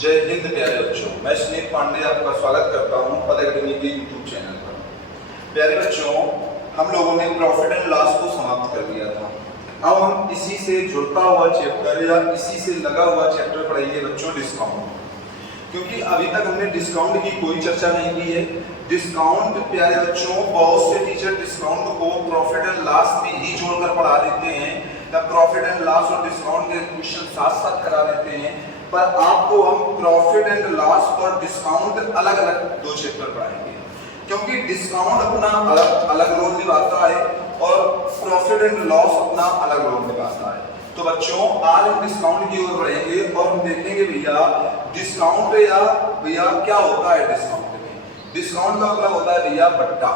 जय हिंद प्यारे बच्चों, मैं सुनील पांडे आपका स्वागत करता हूं पद अकेडमी के यूट्यूब चैनल पर। प्यारे बच्चों, हम लोगों ने प्रॉफिट एंड लॉस को समाप्त कर दिया था। अब हम इसी से जुड़ता हुआ चैप्टर या इसी से लगा हुआ चैप्टर पढ़ेंगे बच्चों, डिस्काउंट। क्योंकि अभी तक हमने डिस्काउंट की कोई चर्चा नहीं की है। डिस्काउंट प्यारे बच्चों, बहुत से टीचर डिस्काउंट को प्रॉफिट एंड लॉस में ही जोड़कर पढ़ा देते हैं या प्रॉफिट एंड लॉस और डिस्काउंट के क्वेश्चन साथ साथ करा देते हैं, पर आपको हम प्रॉफिट एंड लॉस और डिस्काउंट अलग अलग दो चैप्टर पढ़ाएंगे। क्योंकि डिस्काउंट अपना अलग रोल निभाता है और प्रॉफिट एंड लॉस अपना अलग रोल निभाता है। तो बच्चों, आज हम डिस्काउंट की ओर बढ़ेंगे और हम देखेंगे भैया डिस्काउंट या भैया क्या होता है। डिस्काउंट का मतलब होता है भैया बट्टा।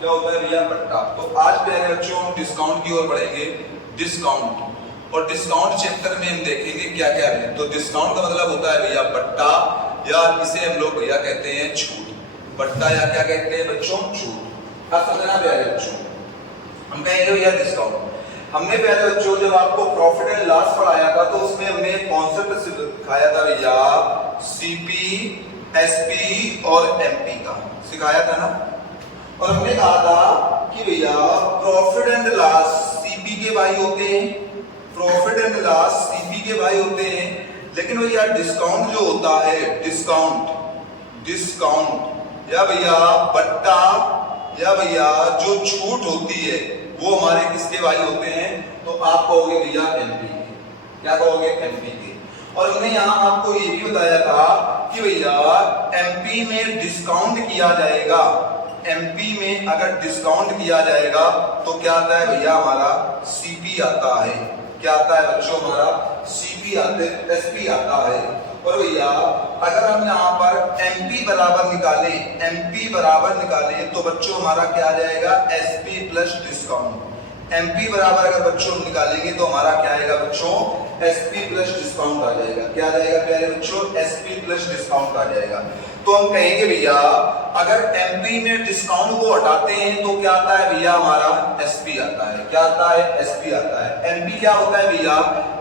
क्या होता है भैया? बट्टा। तो आज प्यारे बच्चों हम डिस्काउंट की ओर बढ़ेंगे। डिस्काउंट और डिस्काउंट चैप्टर में हम देखेंगे क्या क्या है। तो डिस्काउंट का मतलब होता है भैया बट्टा, या इसे हम लोग भैया कहते हैं छूट। बट्टा या क्या कहते हैं बच्चों? छूट। अब समझना प्यारे बच्चों, हम कहेंगे भैया डिस्काउंट। हमने प्यारे बच्चों जब आपको प्रॉफिट एंड लॉस पढ़ाया था तो उसमें हमने कॉन्सेप्ट सिखाया था भैया सीपी, एसपी और एमपी का सिखाया था ना। और हमने कहा था कि भैया प्रॉफिट एंड लॉस सीपी के भाई होते हैं, प्रॉफिट एंड लॉस सीपी के भाई होते हैं। लेकिन भैया डिस्काउंट जो होता है, डिस्काउंट या भैया बट्टा या भैया जो छूट होती है वो हमारे किसके भाई होते हैं? तो आप कहोगे भैया एमपी के। क्या कहोगे? एमपी के। और हमने यहाँ आपको ये भी बताया था कि भैया एमपी में डिस्काउंट किया जाएगा। एमपी में अगर डिस्काउंट किया जाएगा तो क्या आता है भैया? हमारा सीपी आता है। क्या आता है बच्चों? हमारा सीपी आता है, एसपी आता है। और भैया अगर हम यहाँ पर एमपी बराबर निकालें तो बच्चों हमारा क्या आ जाएगा? SP plus discount. एमपी बराबर अगर बच्चों निकालेंगे तो हमारा क्या आएगा बच्चों? एसपी प्लस डिस्काउंट आ जाएगा। क्या आ जाएगा प्यारे बच्चों? एसपी प्लस डिस्काउंट आ जाएगा। तो हम कहेंगे भैया अगर एमपी में डिस्काउंट को हटाते हैं तो क्या आता है भैया? हमारा एसपी आता है। क्या आता है? एसपी आता है। एमपी क्या होता है भैया?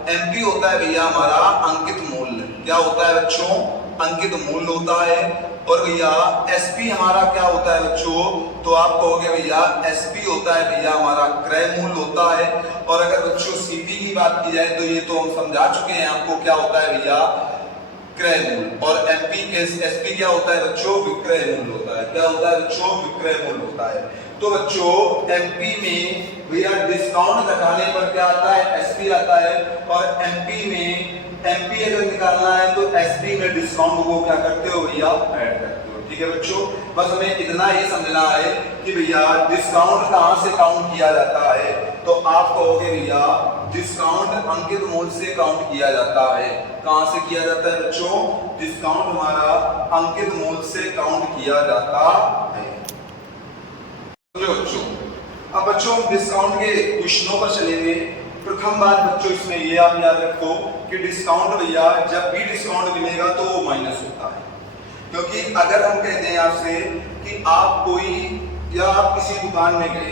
एमपी होता है भैया हमारा अंकित मूल्य। क्या होता है बच्चों? अंकित मूल्य होता है। और भैया एसपी हमारा क्या होता है बच्चों? तो आप कहोगे भैया एसपी होता है भैया हमारा क्रय मूल्य होता है। और अगर बच्चों सीपी की बात की जाए तो ये तो हम समझा चुके हैं आपको, क्या होता है भैया? क्रय मूल्य। और एसपी क्या होता है बच्चों? विक्रय मूल्य होता है। क्या होता है बच्चों? विक्रय मूल्य होता है। तो बच्चों एमपी में भैया डिस्काउंट घटाने पर क्या आता है? एसपी आता है। और एमपी अगर निकालना है तो एसपी में डिस्काउंट को क्या करते हो भैया? ऐड करते हो। ठीक है बच्चों, बस हमें इतना ही समझना है कि भैया डिस्काउंट कहां से काउंट किया जाता है। तो आप कहोगे भैया डिस्काउंट अंकित मूल्य से काउंट किया जाता है। कहां से किया जाता है बच्चों? डिस्काउंट हमारा अंकित मूल्य से काउंट किया जाता है। बच्चों अब बच्चों डिस्काउंट के क्वेश्चनों पर चलेंगे। प्रथम बात बच्चों इसमें ये आप याद रखो कि डिस्काउंट भैया जब भी डिस्काउंट मिलेगा तो वो माइनस होता है। क्योंकि अगर हम कहते हैं आपसे कि आप कोई या आप किसी दुकान में गए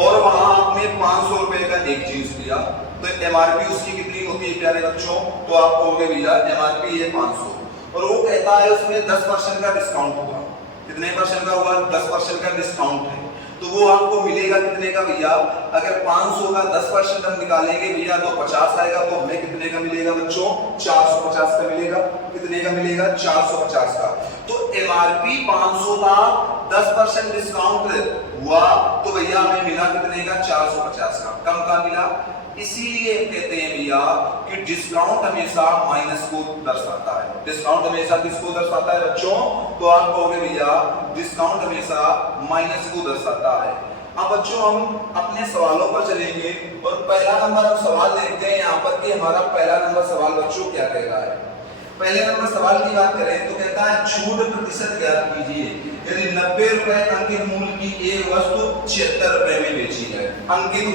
और वहां आपने 500 रुपए का एक चीज लिया तो एमआरपी उसकी कितनी होती है प्यारे बच्चों? तो आप कहोगे भैया एमआरपी है 500 और वो कहता है उसमें 10% का डिस्काउंट हुआ। कितने परसेंट का हुआ? 10% का डिस्काउंट है। तो वो आपको मिलेगा कितने का भैया? अगर 500 का 10% हम निकालेंगे भैया तो 50 आएगा। तो हमें कितने का मिलेगा बच्चों? 450 का मिलेगा। कितने का मिलेगा? 450 का। तो एमआरपी 500 का 10% डिस्काउंट हुआ तो भैया हमें मिला कितने का? 450 का। कम का मिला। इसीलिए कहते हैं भैया कि डिस्काउंट हमेशा माइनस को दर्शाता है। डिस्काउंट हमेशा किसको दर्शाता है बच्चों? तो आप कहोगे भैया डिस्काउंट हमेशा माइनस को दर्शाता है। अब बच्चों हम अपने सवालों पर चलेंगे और पहला नंबर हम सवाल देखते हैं यहाँ पर कि हमारा पहला नंबर सवाल बच्चों क्या कह रहा है। पहले नंबर सवाल की बात करें तो कहता है छूट प्रतिशत ज्ञात कीजिए यदि 90 रुपए अंकित मूल्य की एक वस्तु 76 रुपए में बेची है। अंकित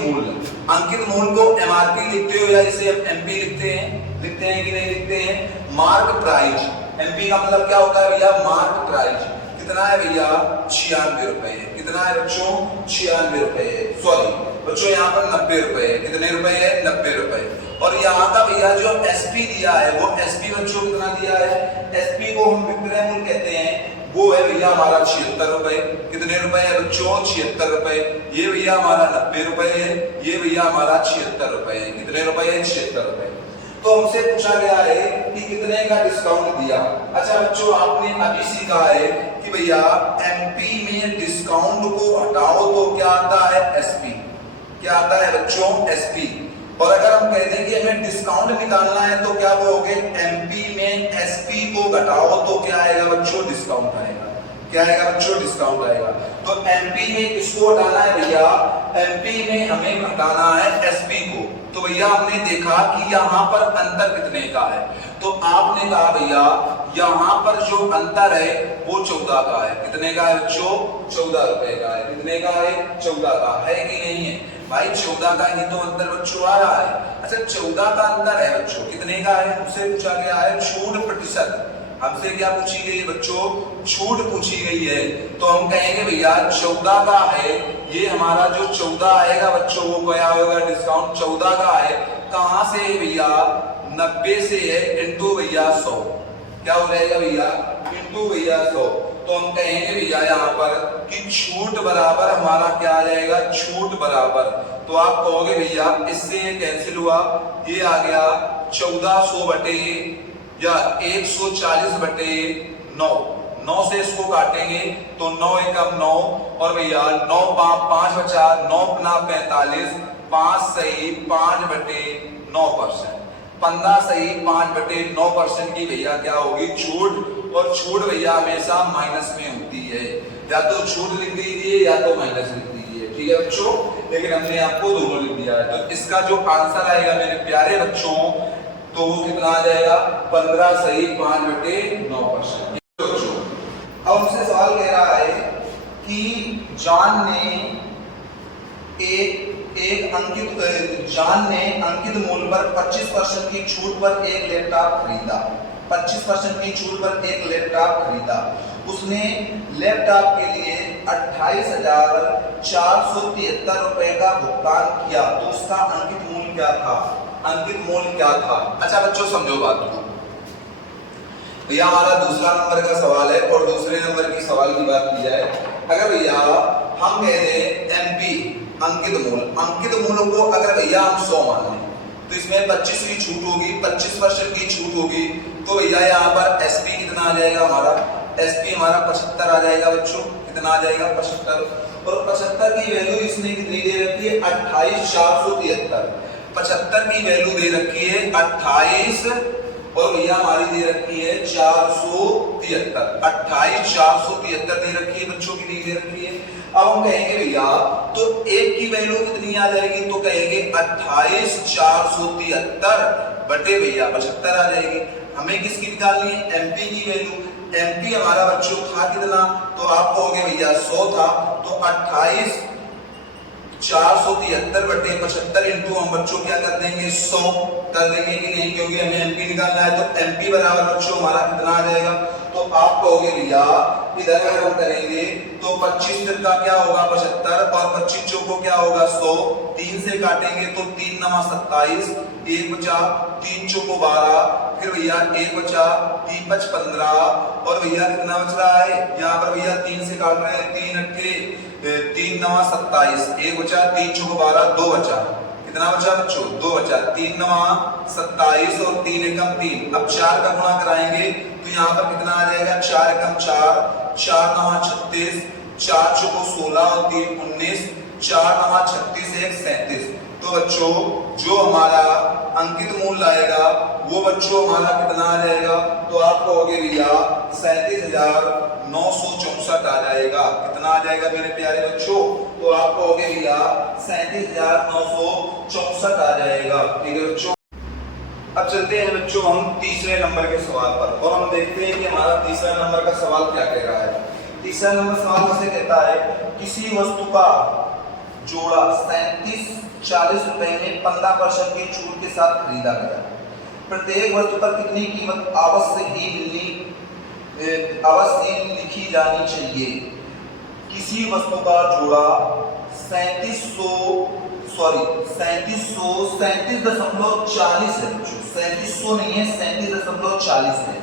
मूल्य को एमआरपी लिखते हो या इसे एमपी लिखते हैं कि नहीं लिखते हैं? Mark price. एमपी का मतलब क्या होता है भैया? Mark price. कितना है भैया? 96 रुपए। कितना है बच्चों? 96 रुपए। सॉरी बच्चों यहाँ पर 90 रुपए है। कितने रुपए है? 90 रुपए। और यहाँ का भैया जो एसपी दिया है वो एसपी बच्चों कितना दिया है? एसपी को हम विक्रय मूल्य कहते हैं, वो है भैया हमारा 76 रुपए। कितने रुपए है बच्चों? 76 रुपए। ये भैया हमारा 90 रुपए है, ये भैया हमारा 76 रुपए है। कितने रुपए है? 76 रुपए। तो हमसे पूछा गया है कि कितने का डिस्काउंट दिया। अच्छा बच्चों, आपने अभी सीखा है कि भैया एमपी में डिस्काउंट को हटाओ तो क्या आता है? एसपी। क्या आता है बच्चों? एसपी। और अगर हम कह दें कि हमें डिस्काउंट निकालना है तो क्या बोलोगे? एमपी में एसपी को घटाओ तो क्या आएगा बच्चों? डिस्काउंट आएगा। क्या आएगा बच्चों? डिस्काउंट आएगा। तो एमपी में किसको हटाना है भैया? एमपी में हमें घटाना है एसपी को। तो भैया हमने देखा कि यहाँ पर अंतर कितने का है, तो आपने कहा भैया यहाँ पर जो अंतर है वो 14 का है। कितने का है बच्चों? 14 रुपए का है। कितने का है? 14 का है कि नहीं है भाई? 14 का ही तो अंतर बच्चों आ रहा है। अच्छा 14 का अंतर है बच्चों, कितने का है? हमसे पूछा गया है छूट प्रतिशत। हमसे क्या पूछी गई है बच्चों? छूट पूछी गई है। तो हम कहेंगे भैया 14 का है, ये हमारा जो 14 आएगा बच्चों वो क्या होगा? डिस्काउंट 14 का है। कहां से है भैया? 90 से है, इंटू भैया 100। क्या हो जाएगा भैया? इंटू भैया 100। तो हम कहेंगे भैया यहाँ पर कि छूट बराबर हमारा क्या आ जाएगा? छूट बराबर, तो आप कहोगे भैया इससे ये कैंसिल हुआ, ये आ गया 1400 बटे या 140 बटे 9। 9 से इसको काटेंगे तो 9 एकम 9 और भैया 9 5 बचा, 9 अपना 45, 5 सही 5 बटे 9%। 15 सही 5 बटे 9% की भैया क्या होगी? छूट। और छूट भैया हमेशा माइनस में होती है, या तो छूट लिख दीजिए या तो माइनस लिख दीजिए, ठीक है बच्चों। लेकिन हमने आपको दोनों लिख दिया है। तो इसका जो आंसर आएगा मेरे प्यारे बच्चों, तो वो कितना आ जाएगा? 15 सही 5 बटे 9%। अब हमसे सवाल कह रहा है कि जान ने अंकित मूल्य पर 25% की छूट पर एक लैपटॉप खरीदा। 25% की छूट पर एक लैपटॉप खरीदा। उसने लैपटॉप के लिए 28,473 रुपए का भुगतान किया, तो उसका अंकित मूल्य क्या था? अंकित मूल्य क्या था? अच्छा बच्चों समझो बात को, भैया हमारा दूसरा नंबर का सवाल है और दूसरे नंबर की सवाल की बात की जाए, अगर भैया हम कह दें एमपी अंकित मूल्य को अगर भैया हम 100 मान लें तो इसमें 25 की छूट होगी, 25% की छूट होगी, तो भैया यहाँ पर एसपी कितना आ जाएगा? हमारा एसपी हमारा 75 आ जाएगा बच्चों। कितना आ जाएगा? 75। और 75 की वैल्यू इसने कितनी दे रखी है? 28,473। 75 की वैल्यू दे रखी है 28 और भैया हमारी दे रखी है 473। 28,473 दे रखी है बच्चों, की दे रखी है। अब हम कहेंगे भैया तो एक की वैल्यू कितनी आ जाएगी? तो कहेंगे 28,473 बटे भैया 75 आ जाएगी। हमें किसकी निकालनी है? एमपी की वैल्यू। एमपी हमारा बच्चों था कितना? तो आप कहोगे भैया 100 था, तो 28,473 बटे 75 इंटू हम बच्चों क्या कर देंगे? 100 कर देंगे कि नहीं? क्योंकि हमें एमपी निकालना है। तो एमपी बराबर बच्चों हमारा कितना आ जाएगा? तो आप कहोगे भैया इधर अगर हम करेंगे तो 25 का क्या होगा? 75 और 25 चौको क्या होगा? 100। 3 से काटेंगे तो 3 9 27, 1 बचा, 3 चौको 12, फिर भैया 1 बचा, 3 5 15 और भैया कितना बच रहा है? यहाँ पर भैया 3 से काट रहे हैं, 3 अट्ठे 3 9 27, 1 बचा, 3 चौको 12, 2 बचा। कितना बचा बच्चों? 2 बचा। 3 9 27 और 3 एकम 3। अब 4 का गुणा कराएंगे तो यहाँ पर कितना आ जाएगा? 4 एकम 4, 4 9 36, 4 चौको 16 और 3 19, 4 9 36 1 37। तो बच्चों जो हमारा अंकित मूल्य आएगा वो बच्चों हमारा कितना आ जाएगा? तो आप कहोगे भैया 37,964 आ जाएगा। कितना आ जाएगा मेरे प्यारे बच्चों? तो आप कहोगे भैया 37,964 आ जाएगा, ठीक है बच्चों। अब चलते हैं बच्चों हम तीसरे नंबर के सवाल पर और हम देखते हैं कि हमारा तीसरा नंबर का सवाल क्या कह रहा है। तीसरा नंबर सवाल से कहता है किसी वस्तु का जोड़ा 3740 रुपए में 15% की छूट के साथ खरीदा गया। प्रत्येक वस्तु पर कितनी कीमत अवश्य लिखी जानी चाहिए? किसी वस्तु का जोड़ा 3740 सॉरी 3740 है बच्चों, 3700 नहीं है, 3740 है।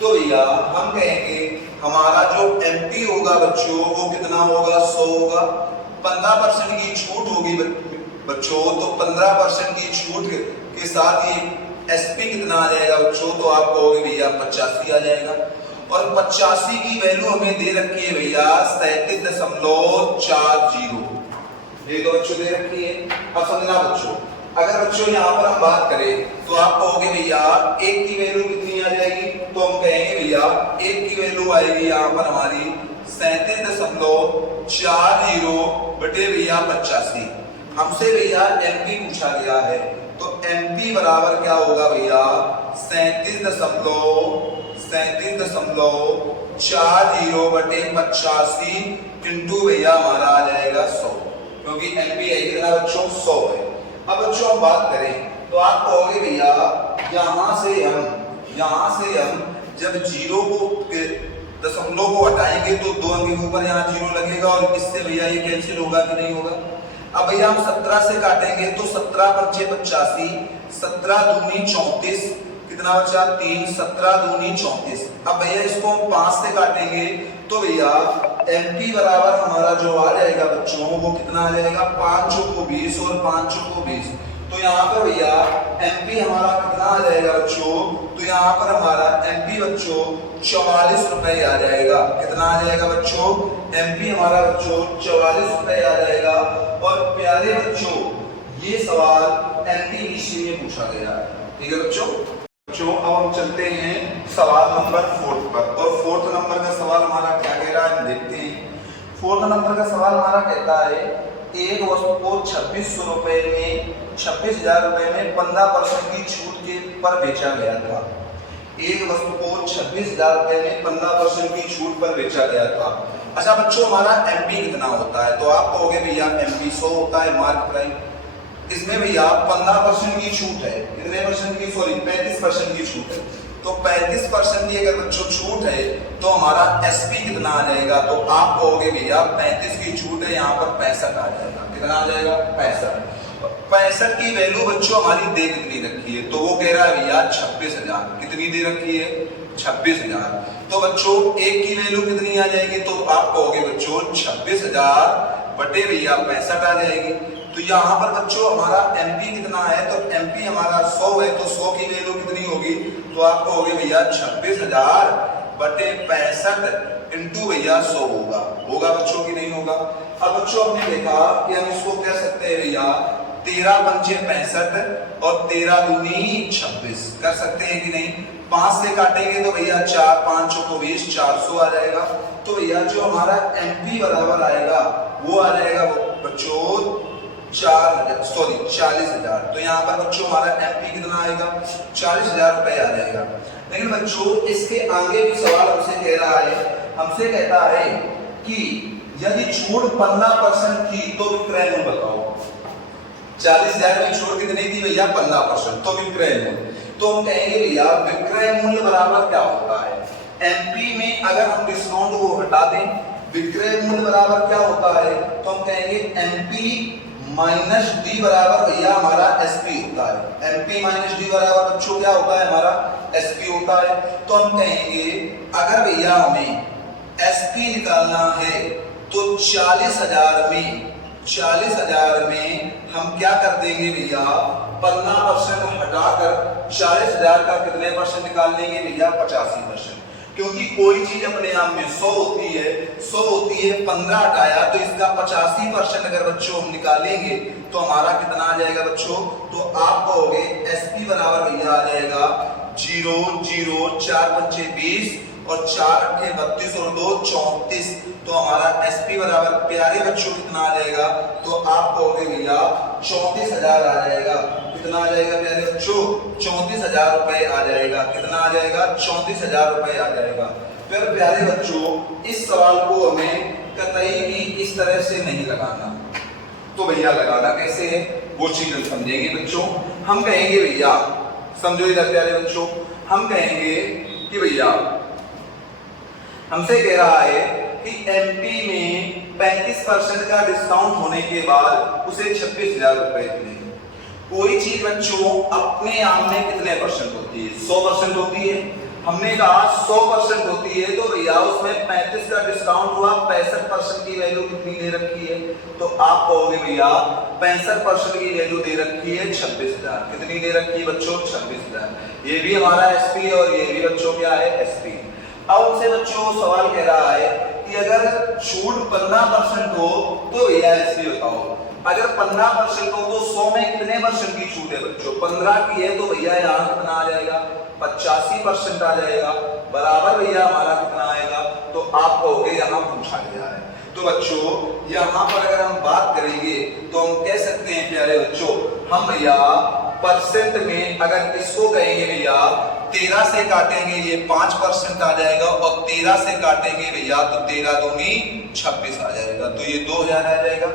तो भैया हम कहेंगे हमारा जो एमपी होगा बच्चों वो कितना होगा, 100 होगा। 15% की छूट होगी बच्चों, तो 15% की छूट के साथ ये एसपी कितना आ जाएगा बच्चों, तो आप कहोगे भैया 85 आ जाएगा। और 85 की वैल्यू हमें दे रखी है भैया 37.40, ये तो बच्चों दे रखी है। अब समझना बच्चों, अगर बच्चों यहाँ पर हम बात करें तो आप कहोगे भैया एक की वैल्यू कितनी आ जाएगी, तो हम कहेंगे भैया एक की वैल्यू आएगी यहाँ पर हमारी 37.40 बटे भैया 85। हमसे भैया एमपी पूछा गया है, तो एमपी बराबर क्या होगा भैया 37.40 बटे 85 इंटू भैया हमारा आ जाएगा 100, क्योंकि एमपी है कितना बच्चों 100 है। अब बच्चों हम बात करें तो आप कहोगे भैया यहाँ से हम जब जीरो को दशमलव को हटाएंगे तो 2 अंक के ऊपर यहाँ जीरो लगेगा और इससे भैया ये कैंसिल होगा कि नहीं होगा। अब भैया हम 17 से काटेंगे तो 17 × 85, 17 दूनी 34, कितना बचा 3, 17 दूनी 34। अब भैया इसको हम 5 से काटेंगे तो भैया एमपी बराबर हमारा जो आ जाएगा बच्चों वो कितना आ जाएगा 5 चौको 20 और 5 चौको 20। तो यहाँ पर भैया एमपी हमारा कितना आ जाएगा बच्चों, तो यहाँ पर हमारा एमपी बच्चों 44 रुपए आ जाएगा। कितना आ जाएगा बच्चों, एमपी हमारा बच्चों 44 रुपए आ जाएगा। और प्यारे बच्चों ये सवाल एनटीपीसी में पूछा गया है, ठीक है बच्चों। अब हम चलते हैं सवाल नंबर 4 पर, और 4th नंबर का सवाल हमारा क्या कह रहा है हम देखते हैं। 4th नंबर का सवाल हमारा कहता है एक वस्तु को 2600 रुपए में 26,000 रुपए में 15% की छूट के पर बेचा गया था। एक वस्तु को 26,000 रुपए में 15% की छूट पर बेचा गया था। अच्छा बच्चों हमारा एमपी कितना होता है, तो आप कहोगे भैया एमपी 100 होता है मार्क प्राइस। इसमें भैया 15% की छूट है, कितने परसेंट की, सॉरी 35% की छूट है। तो 35% की अगर बच्चों छूट है तो हमारा एसपी कितना आ जाएगा, तो आप कहोगे भैया 35 की छूट है, यहाँ पर 65 आ जाएगा। कितना आ जाएगा 65। 65 की वैल्यू बच्चों हमारी दे कितनी रखी है, तो वो कह रहा है भैया 26,000। कितनी दे रखी है 26,000। तो बच्चों एक की वैल्यू कितनी आ जाएगी, तो आप कहोगे बच्चों 26,000 बटे भैया 65 आ जाएगी। तो यहाँ पर बच्चों हमारा एमपी कितना है, तो एमपी हमारा 100 है, तो 100 की वैल्यू कितनी होगी, तो आप कहोगे भैया 26,000 बटे 65 इंटू भैया 100 होगा बच्चों की नहीं होगा। अब बच्चों हमने देखा कि हम इसको कह सकते हैं भैया 13 पंचे 65 और 13 दूनी 26 कर सकते हैं कि नहीं। 5 से काटेंगे तो भैया 4, 5 चौको 20, 400 आ जाएगा। तो भैया जो हमारा एमपी बराबर आएगा वो आ जाएगा बच्चों 40,000। तो यहाँ पर बच्चों हमारा एमपी कितना आएगा 40,000 रुपए आ जाएगा। लेकिन बच्चों इसके आगे भी सवाल हमसे कह रहा है, हमसे कहता है कि यदि छूट 15% थी तो विक्रय मूल्य बताओ। 40,000 में छूट कितनी थी भैया 15%, तो विक्रय मूल्य। तो हम कहेंगे भैया विक्रय मूल्य बराबर क्या होता है, एमपी में अगर हम डिस्काउंट को हटा दें विक्रय मूल्य बराबर क्या होता है, तो हम कहेंगे एमपी माइनस डी बराबर भैया हमारा एसपी होता है। एमपी माइनस डी बराबर बच्चों क्या होता है हमारा एसपी होता है। तो हम कहेंगे अगर भैया हमें एसपी निकालना है तो 40,000 में हम क्या कर देंगे भैया 15% हटाकर 40,000 का कितने परसेंट निकाल लेंगे भैया 85%। क्योंकि कोई चीज अपने आप में 100 होती है 15 हटाया तो इसका 85% अगर बच्चों हम निकालेंगे तो हमारा कितना आ जाएगा बच्चों, तो आप कहोगे एसपी बराबर भैया आ जाएगा 0 0 4 पंचे 20 और 4 अट्ठे 32 और 2 34। तो हमारा एसपी बराबर प्यारे बच्चों कितना आ जाएगा, तो आप कहोगे भैया 34,000 आ जाएगा। कितना आ जाएगा प्यारे बच्चों 34,000 रुपए आ जाएगा। कितना आ जाएगा 34,000 रुपए आ जाएगा। फिर प्यारे बच्चों इस सवाल को हमें कतई भी इस तरह से नहीं लगाना, तो भैया लगाना कैसे है वो चीज हम समझेंगे बच्चों। हम कहेंगे भैया समझो इधर प्यारे बच्चों, हम कहेंगे कि भैया हमसे कह रहा है कि एमपी में 35% का डिस्काउंट होने के बाद उसे 26,000 रुपए मिले। कोई चीज बच्चों अपने आप में कितने परसेंट होती है? 100% होती है। हमने कहा 100% होती है, तो भैया उसमें 35 का डिस्काउंट हुआ, 65% की वैल्यू कितनी दे रखी है? तो आप कहोगे भैया 65% की वैल्यू दे रखी है 26,000। कितनी दे रखी है बच्चों? 26,000। ये भी हमारा एसपी और ये भी बच्चों क्या है? एसपी। अब उनसे बच्चों सवाल कह रहा है कि अगर छूट 15% हो तो भैया एसपी बताओ। अगर 15% हो तो 100 में कितने परसेंट की छूट है बच्चों? 15 की है, तो भैया यहाँ कितना आ जाएगा? 85% आ जाएगा। बराबर भैया हमारा कितना आएगा? तो आप कहोगे यहाँ पूछा गया है। तो बच्चों यहाँ पर अगर हम बात करेंगे तो हम कह सकते हैं प्यारे बच्चों, हम भैया परसेंट में अगर इसको कहेंगे भैया 13 से काटेंगे ये 5% आ जाएगा, और 13 से काटेंगे भैया तो 13 दूनी 26 आ जाएगा, तो ये 2000 आ जाएगा।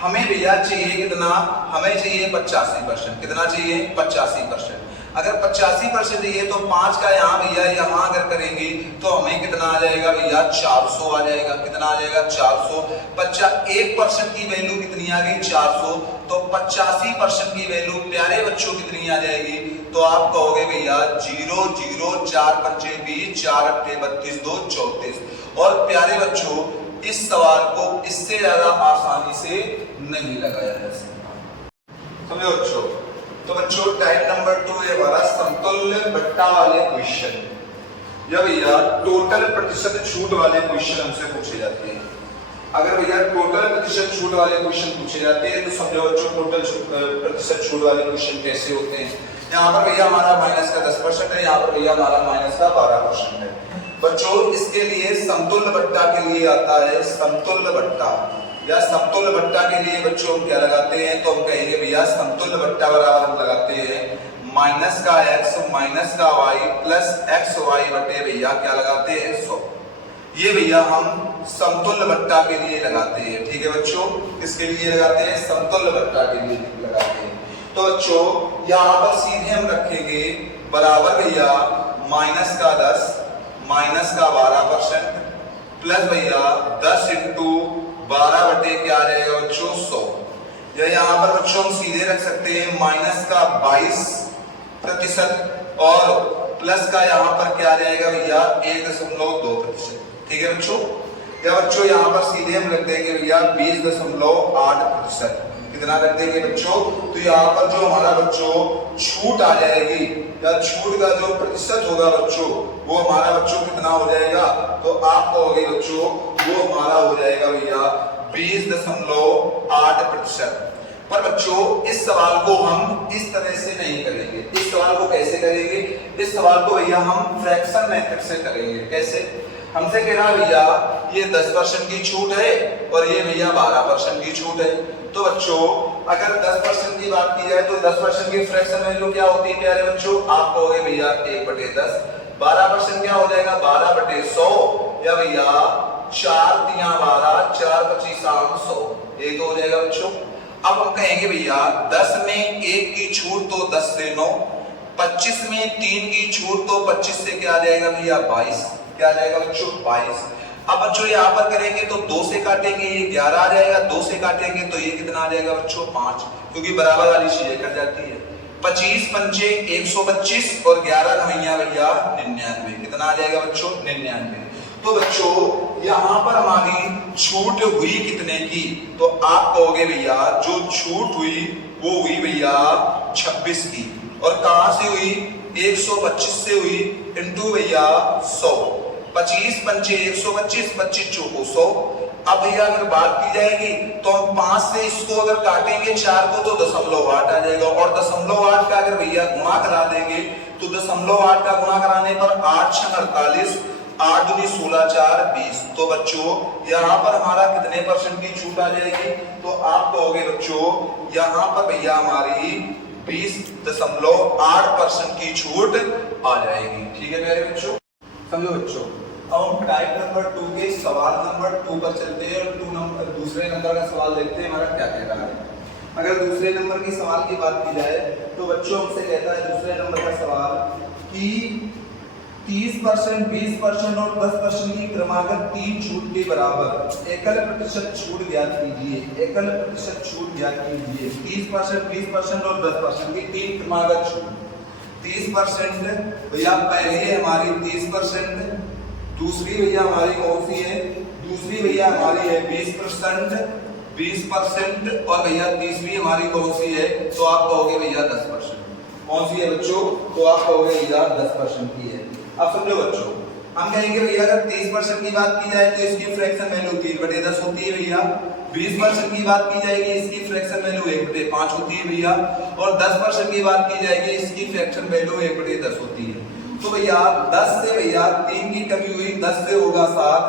हमें भैया चाहिए कितना? हमें चाहिए 85%। कितना चाहिए? 85%। अगर 85% चाहिए तो 5 का यहाँ भैया यहाँ अगर करेंगे तो हमें कितना आ जाएगा भैया? 400 आ जाएगा। कितना आ जाएगा? 400। 1% की वैल्यू कितनी आ गई? 400। तो 85% की वैल्यू प्यारे बच्चों कितनी आ जाएगी? तो आप कहोगे भैया 0 0 4 5 20 4 8 32 2 34। और प्यारे बच्चों इस सवाल को इससे ज्यादा आसानी से नहीं लगाया जा सकता। समझो बच्चों। तो बच्चों टाइप नंबर 2 है हमारा समतुल्य बट्टा वाले क्वेश्चन, या भैया टोटल प्रतिशत छूट वाले क्वेश्चन हमसे पूछे जाते हैं। अगर भैया टोटल प्रतिशत छूट वाले क्वेश्चन पूछे जाते हैं तो समझो बच्चों टोटल प्रतिशत छूट वाले क्वेश्चन कैसे होते हैं। यहाँ पर भैया हमारा माइनस का 10% है, यहाँ पर भैया हमारा माइनस का 12% है। बच्चों इसके लिए समतुल्य बट्टा के लिए आता है समतुल्य बट्टा, या समतुल्य बट्टा के लिए बच्चों हम क्या लगाते हैं? तो हम कहेंगे भैया समतुल्य बट्टा बराबर हम लगाते हैं माइनस का x माइनस का y प्लस एक्स वाई बटे भैया क्या लगाते हैं? 100। ये भैया हम समतुल्य बट्टा के लिए लगाते हैं। ठीक है बच्चों, इसके लिए लगाते हैं समतुल्य बट्टा के लिए लगाते हैं। तो बच्चों यहाँ पर सीधे हम रखेंगे बराबर भैया माइनस का 10 माइनस का 12% प्लस भैया 10 इंटू 12 बटे क्या आ जाएगा बच्चों? 100। या यहाँ पर बच्चों हम सीधे रख सकते हैं माइनस का 22% और प्लस का यहाँ पर क्या आ जाएगा भैया? 1.2%। ठीक है बच्चों। या बच्चों यहाँ पर सीधे हम रख देंगे भैया 20.8%। कितना रख देंगे बच्चों? तो यहाँ पर जो हमारा बच्चों छूट आ जाएगी या छूट का जो प्रतिशत होगा बच्चों वो हमारा बच्चों कितना हो जाएगा? तो आप कहोगे बच्चों वो हमारा हो जाएगा भैया 20.8%। पर बच्चों इस सवाल को हम इस तरह से नहीं करेंगे। इस सवाल को कैसे करेंगे? इस सवाल को भैया हम फ्रैक्शन मेथड से करेंगे। कैसे? हमसे कह रहा भैया ये 10% की छूट है और ये भैया 12% की छूट है। तो बच्चों अगर 10% की बात की जाए तो 10% की फ्रैक्शन वैल्यू क्या होती है प्यारे बच्चों? आप कहोगे भैया 1/10। 12% क्या हो जाएगा? 12/100। या भैया 4 3 12 4 25 100। ये तो हो जाएगा बच्चों। अब हम कहेंगे भैया 10 में 1 की छूट तो 10 से 9, 25 में 3 की छूट तो 25 से क्या आ जाएगा भैया? 22। क्या आ जाएगा बच्चों? 22। अब बच्चों यहाँ पर करेंगे तो 2 से काटेंगे ये 11 आ जाएगा, 2 से काटेंगे तो ये कितना आ जाएगा बच्चों? 5, क्योंकि बराबर वाली चीजें कट जाती है। 25 पंचे 125 और 11 नवैया भैया 99। कितना आ जाएगा बच्चों? 99। तो बच्चों यहाँ पर हमारी छूट हुई कितने की? तो आप कहोगे भैया जो छूट हुई वो हुई भैया 26 की। और कहां से हुई? 125 से हुई इंटू भैया 100। 25 पंचे 125, 25 चौको 100। अब भैया अगर बात की जाएगी तो हम 5 से इसको अगर काटेंगे 4 को तो 0.8 आ जाएगा, और 0.8 का अगर भैया गुणा करा देंगे तो 0.8 का गुणा कराने पर 8 6 48, 8 दूनी 16 4 20। तो बच्चों यहाँ पर हमारा कितने परसेंट की छूट आ जाएगी? तो आप कहोगे बच्चों यहाँ पर भैया हमारी 20.8% की छूट आ जाएगी। ठीक है मेरे बच्चों, समझो बच्चों। अब हम टाइप नंबर 2 के सवाल नंबर 2 पर चलते हैं और दूसरे नंबर का सवाल देखते हैं हमारा क्या कह रहा है। अगर दूसरे नंबर की सवाल की बात की जाए तो बच्चों हमसे कहता है दूसरे नंबर का सवाल कि 30%, 20% और 10% की क्रमागत 3 छूट के बराबर एकल प्रतिशत छूट ज्ञात कीजिए। एकल प्रतिशत छूट ज्ञात कीजिए। 30%, 20% और 10% की 3 क्रमागत छूट। 30% भैया पहली है हमारी 30%, दूसरी भैया हमारी कौन सी है? दूसरी भैया हमारी है 20% और भैया तीसरी हमारी कौन सी है? तो आप कहोगे भैया 10%। कौन सी है बच्चों? तो आप कहोगे भैया 10% की है। अब समझो बच्चों, हम कहेंगे भैया अगर 30% की बात की जाए तो इसकी फ्रैक्शन वैल्यू 3/10 होती है भैया। 20% की बात की जाएगी इसकी फ्रैक्शन वैल्यू 1/5 होती है भैया। और 10% की बात की जाएगी इसकी फ्रैक्शन वैल्यू 1/10 होती है। तो भैया 10 से भैया 3 की कमी हुई, 10 से होगा 7।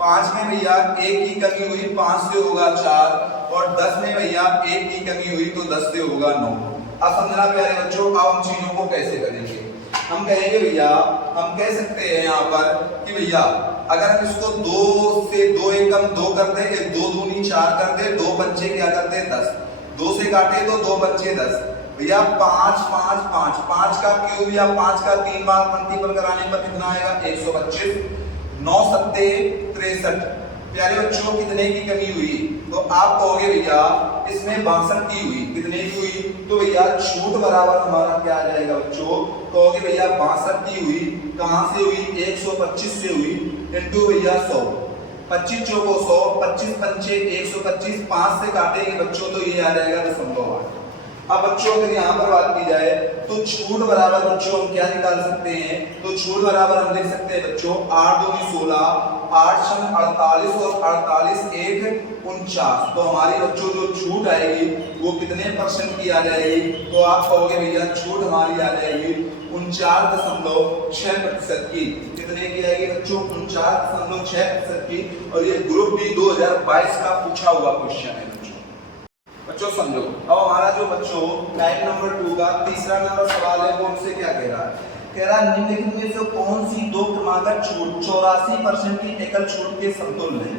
5 में भैया 1 की कमी हुई, 5 से होगा 4। और 10 में भैया 1 की कमी हुई तो 10 से होगा 9। अब समझना प्यारे बच्चों, अब हम चीजों को कैसे करेंगे? हम कहेंगे भैया, हम कह सकते हैं यहाँ पर कि भैया अगर हम इसको 2 से 2 एकम 2 कर दे, 2 दूनी 4 कर दे, 2 पंचे क्या करते हैं 10। 2 से काटे तो 2 पंचे 10 भैया। 5 5 5 5 का क्यूब या 5 का 3 बार मल्टीपल कराने पर कितना आएगा? 125। 9 सत्ते 63। प्यारे बच्चों कितने की कमी हुई? तो आप कहोगे भैया इसमें 62 की हुई। कितने की हुई? तो भैया छूट बराबर हमारा क्या आ जाएगा बच्चों? कहोगे भैया 62 की हुई। कहां से हुई? 125 से हुई इंटू भैया 100। 25 चौको 100, 25 पंचे 125। 5 से काटेंगे बच्चों तो ये आ जाएगा 0.8। अब बच्चों अगर यहाँ पर बात की जाए तो छूट बराबर बच्चों हम क्या निकाल सकते हैं? तो छूट बराबर हम लिख सकते हैं बच्चों 8 दूनी 16, 8 छन 48 और 48 1 49। तो हमारी बच्चों जो छूट आएगी वो कितने परसेंट की आ जाएगी? तो आप कहोगे भैया छूट हमारी आ जाएगी 49.6% की। कितने की आएगी बच्चों? 49.6% की। और ये ग्रुप डी 2022 का पूछा हुआ क्वेश्चन है बच्चों। समझो अब हमारा जो बच्चों टाइप नंबर 2 का तीसरा नंबर सवाल है वो हमसे क्या कह रहा है? कह रहा है निम्नलिखित में से कौन सी 2 क्रमागत छूट 84% की एकल छूट के समतुल्य है?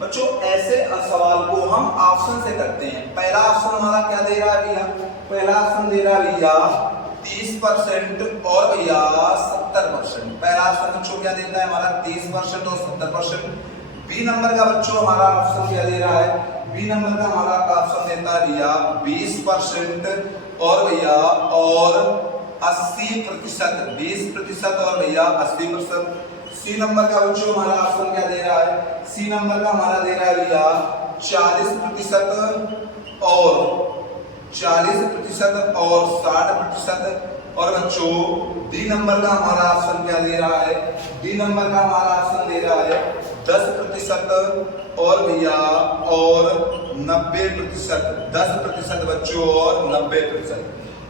बच्चों ऐसे सवाल को हम ऑप्शन से करते हैं। पहला ऑप्शन हमारा क्या दे रहा है भैया? पहला ऑप्शन दे रहा है भैया 30% और भैया 70%। पहला ऑप्शन बच्चों क्या देता है हमारा? 30% और 70%। बी नंबर का बच्चों हमारा ऑप्शन क्या दे रहा है? बी नंबर का हमारा ऑप्शन देता है भैया 20% और भैया और 80%। 20% और भैया 80%। सी नंबर का बच्चों हमारा ऑप्शन क्या दे रहा है? सी नंबर का हमारा दे रहा है भैया 40% और 40% और 60%। और बच्चों डी नंबर का हमारा ऑप्शन क्या दे रहा है? डी नंबर का हमारा ऑप्शन दे रहा है 10% और भैया और 90%। 10% बच्चों और 90%।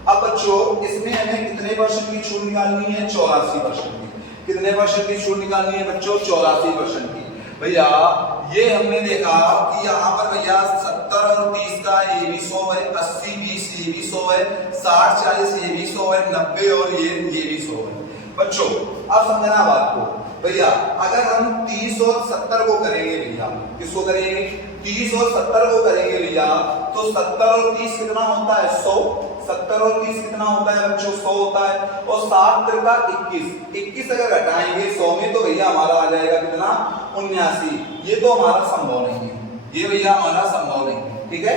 अब बच्चों इसमें हमें कितने परसेंट की छूट निकालनी है? 84% की। कितने परसेंट की छूट निकालनी है बच्चों? 84% की। भैया ये हमने देखा कि यहाँ पर भैया 70 और 30 का ये भी 100 है, 80 20 ये भी 100 है, 60 40 ये भी 100 है, 90 और ये भी 100 है। बच्चों अब समझना बात को भैया, अगर हम 30 और 70 को करेंगे भैया, किसको करेंगे? 30 और 70 को करेंगे भैया, तो 70 और 30 कितना होता है? 100। 70 और 30 कितना होता है बच्चों? 100 होता है। और 7 त्रिका 21। 21 अगर घटाएंगे 100 में तो भैया हमारा आ जाएगा कितना? 79। ये तो हमारा संभव नहीं है, ये भैया हमारा संभव नहीं है। ठीक है,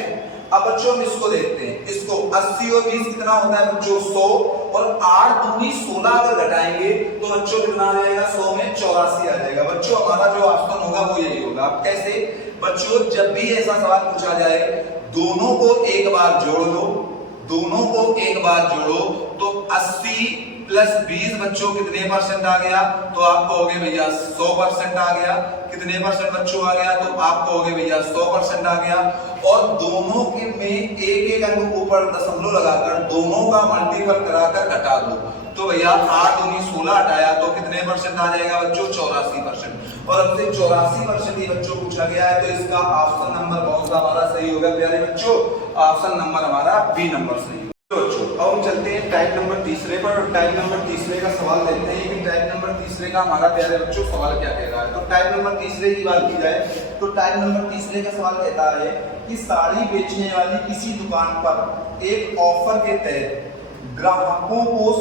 अब बच्चों हम इसको देखते हैं। इसको 80 और 20 कितना होता है बच्चों? 100 और 8 दूनी 16 अगर घटाएंगे तो बच्चों कितना आ जाएगा? 100 में 84 आ जाएगा। बच्चों हमारा जो ऑप्शन होगा वो यही होगा। कैसे बच्चों? जब भी ऐसा सवाल पूछा जाए दोनों को एक बार जोड़ लो, दोनों को एक बार जोड़ो तो 80 प्लस 20 बच्चों कितने परसेंट आ गया? तो आप कहोगे भैया 100% आ गया। कितने परसेंट बच्चों आ गया? तो आप कहोगे भैया 100% आ गया। और दोनों के में एक एक अंक ऊपर दशमलव लगाकर दोनों का मल्टीपल कराकर घटा दो तो भैया 8 दूनी 16 हटाया तो कितने परसेंट आ जाएगा बच्चों? 84%। और हमसे 84% ही बच्चों पूछा गया है, तो इसका ऑप्शन नंबर कौन सा हमारा सही होगा प्यारे बच्चों? ऑप्शन नंबर हमारा बी नंबर सही होगा। बच्चों अब हम चलते हैं टाइप नंबर तीसरे पर। टाइप नंबर तीसरे का सवाल देखते हैं कि टाइप नंबर तीसरे का हमारा प्यारे बच्चों सवाल क्या कह रहा है। तो टाइप नंबर तीसरे की बात की जाए तो टाइप नंबर तीसरे का सवाल कहता है कि साड़ी बेचने वाली किसी दुकान पर एक ऑफर के तहत ग्राहकों को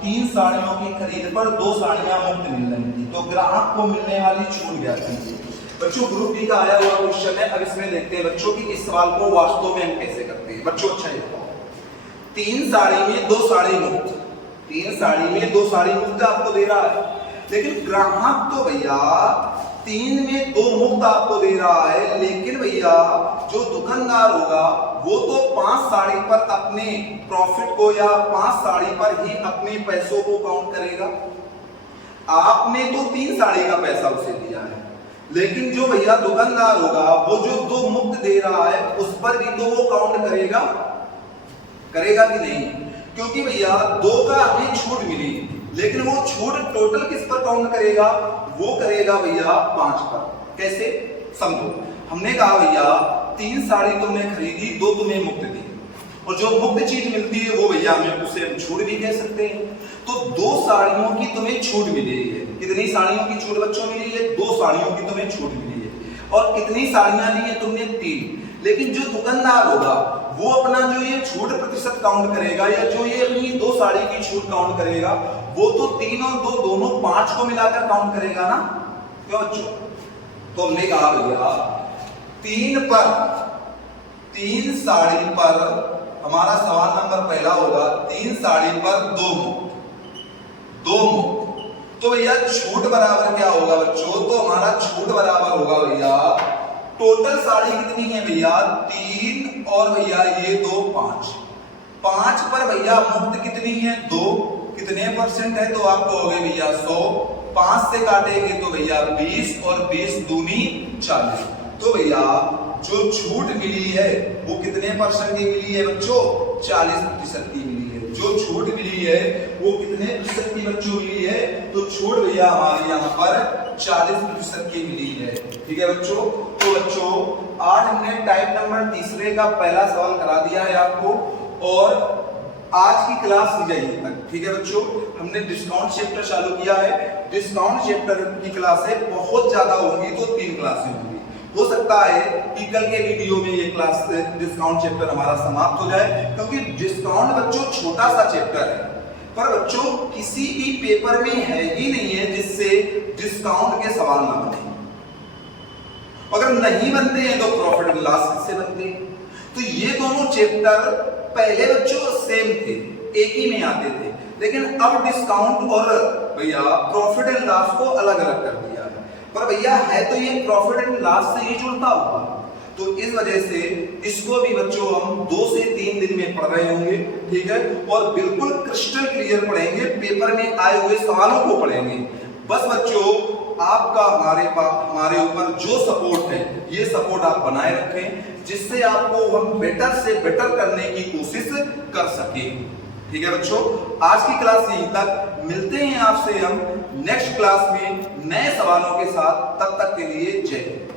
3 साड़ियों की खरीद पर 2 साड़ियां मुफ्त मिल रही थी, तो ग्राहक को मिलने वाली छूट क्या थी। बच्चों ग्रुप डी का आया हुआ क्वेश्चन है। अब इसमें देखते हैं बच्चों की इस सवाल को वास्तव में हम कैसे करते हैं। बच्चों अच्छा ये बताओ, 3 साड़ी में 2 साड़ी मुफ्त, 3 साड़ी में 2 साड़ी मुफ्त आपको दे रहा है, लेकिन ग्राहक तो भैया 3 में 2 मुफ्त आपको दे रहा है, लेकिन भैया जो दुकानदार होगा वो तो 5 साड़ी पर अपने प्रॉफिट को या 5 साड़ी पर ही अपने पैसों को काउंट करेगा। आपने तो 3 साड़ी का पैसा उसे दिया है, लेकिन जो भैया दुकानदार होगा वो जो 2 मुफ्त दे रहा है उस पर भी तो वो काउंट करेगा, करेगा कि नहीं। क्योंकि भैया 2 का हमें छूट मिली, लेकिन वो छूट टोटल किस पर काउंट करेगा, वो करेगा भैया 5 पर। कैसे समझो, हमने कहा भैया 3 साड़ी तुमने खरीदी, 2 तुम्हें मुफ्त दी, और जो मुफ्त चीज मिलती है वो भैया हमें उसे हम छूट भी कह सकते हैं। तो 2 साड़ियों की तुम्हें छूट मिली है। कितनी साड़ियों की छूट बच्चों मिली है, 2 साड़ियों की तुम्हें छूट मिली है। और कितनी साड़ियां ली है तुमने, 3। लेकिन जो दुकानदार होगा वो अपना जो ये छूट प्रतिशत काउंट करेगा, या जो ये अपनी 2 साड़ी की छूट काउंट करेगा, वो तो 3 और 2 दोनों 5 को मिलाकर काउंट करेगा ना, क्यों बच्चों। तो हमने कहा भैया 3 साड़ी पर हमारा सवाल नंबर पहला होगा, 3 साड़ी पर 2 मुफ्त। तो भैया छूट बराबर क्या होगा बच्चों, तो हमारा छूट बराबर होगा भैया टोटल साड़ी कितनी है भैया 3, और भैया ये 2 5 पर भैया मुफ्त कितनी है 2, कितने परसेंट है, तो आपको हो गए भैया 100। 5 से काटेंगे तो भैया 20, और 20 दूनी 40। तो भैया जो छूट मिली है वो कितने परसेंट की मिली है बच्चों, 40% की मिली है। जो छूट मिली है वो कितने प्रतिशत की बच्चों मिली है, तो छूट भैया हमारे यहाँ पर 40% की मिली है। ठीक है बच्चों। तो बच्चों आज हमने टाइप नंबर 3 का पहला सवाल करा दिया है आपको, और आज की क्लास यही तक। ठीक है बच्चों, हमने डिस्काउंट चैप्टर चालू किया है। डिस्काउंट चैप्टर की क्लासें बहुत ज्यादा होंगी, तो 3 क्लासें होंगी। हो सकता है कि कल के वीडियो में ये क्लास डिस्काउंट चैप्टर हमारा समाप्त हो जाए, क्योंकि डिस्काउंट बच्चों छोटा सा चैप्टर है, पर बच्चों किसी भी पेपर में है ही नहीं है जिससे डिस्काउंट के सवाल ना बने। अगर नहीं बनते हैं तो प्रॉफिट एंड लॉस किससे बनते हैं। तो ये दोनों चैप्टर पहले बच्चों सेम थे, एक ही में आते थे, लेकिन अब डिस्काउंट और भैया प्रॉफिट एंड लॉस को अलग अलग कर दिया है। पर भैया है तो ये प्रॉफिट एंड लॉस से ही जुड़ता हुआ, तो इस वजह से इसको भी बच्चों हम 2 से 3 दिन में पढ़ रहे होंगे। ठीक है, और बिल्कुल क्रिस्टल क्लियर पढ़ेंगे, पेपर में आए हुए सवालों को पढ़ेंगे। बस बच्चों आपका हमारे ऊपर जो सपोर्ट है, ये सपोर्ट आप बनाए रखें, जिससे आपको हम बेटर से बेटर करने की कोशिश कर सके। ठीक है बच्चों, आज की क्लास यहीं तक। मिलते हैं आपसे हम नेक्स्ट क्लास में नए सवालों के साथ। तब तक के लिए जय हिंद।